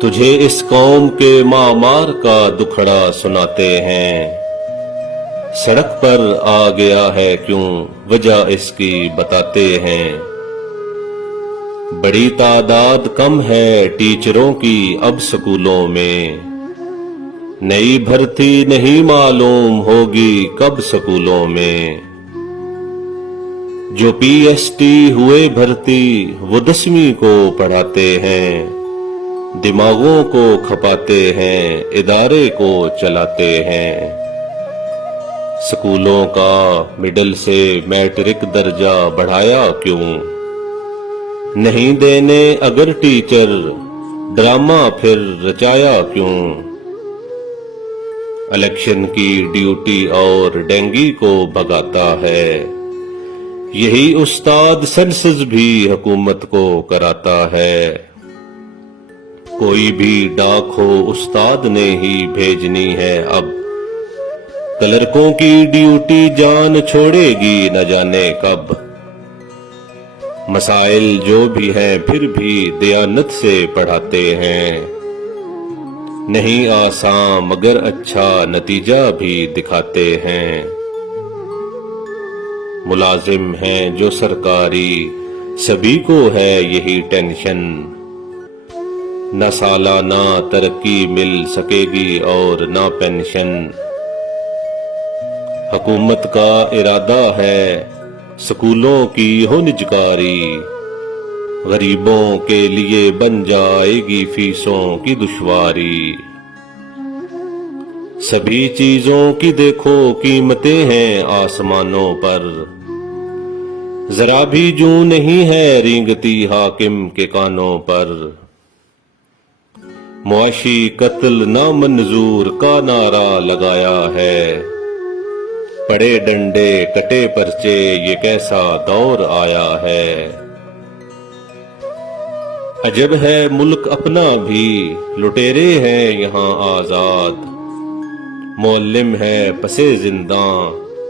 تجھے اس قوم کے معمار کا دکھڑا سناتے ہیں، سڑک پر آ گیا ہے کیوں وجہ اس کی بتاتے ہیں۔ بڑی تعداد کم ہے ٹیچروں کی اب سکولوں میں، نئی بھرتی نہیں معلوم ہوگی کب سکولوں میں۔ جو پی ایس ٹی ہوئے بھرتی وہ 10ویں کو پڑھاتے ہیں، دماغوں کو کھپاتے ہیں ادارے کو چلاتے ہیں۔ سکولوں کا مڈل سے میٹرک درجہ بڑھایا کیوں، نہیں دینے اگر ٹیچر ڈرامہ پھر رچایا کیوں۔ الیکشن کی ڈیوٹی اور ڈینگی کو بھگاتا ہے، یہی استاد سینسز بھی حکومت کو کراتا ہے۔ کوئی بھی ڈاک ہو استاد نے ہی بھیجنی ہے اب، کلرکوں کی ڈیوٹی جان چھوڑے گی نہ جانے کب۔ مسائل جو بھی ہیں پھر بھی دیانت سے پڑھاتے ہیں، نہیں آساں مگر اچھا نتیجہ بھی دکھاتے ہیں۔ ملازم ہیں جو سرکاری سبھی کو ہے یہی ٹینشن، نہ سالانہ ترقی مل سکے گی اور نہ پینشن۔ حکومت کا ارادہ ہے سکولوں کی ہو نجکاری، غریبوں کے لیے بن جائے گی فیسوں کی دشواری۔ سبھی چیزوں کی دیکھو قیمتیں ہیں آسمانوں پر، ذرا بھی جوں نہیں ہے رینگتی حاکم کے کانوں پر۔ معاشی قتل نامنظور کا نعرہ لگایا ہے، پڑے ڈنڈے کٹے پرچے یہ کیسا دور آیا ہے۔ عجب ہے ملک اپنا بھی لٹیرے ہیں یہاں آزاد، معلم ہے پسے زنداں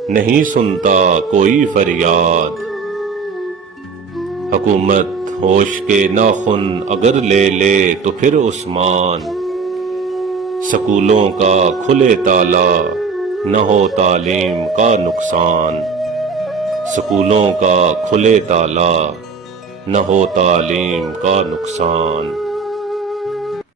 نہیں سنتا کوئی فریاد۔ حکومت ہوش کے ناخن اگر لے لے تو پھر عثمان، سکولوں کا کھلے تالا نہ ہو تعلیم کا نقصان۔ سکولوں کا کھلے تالا نہ ہو تعلیم کا نقصان۔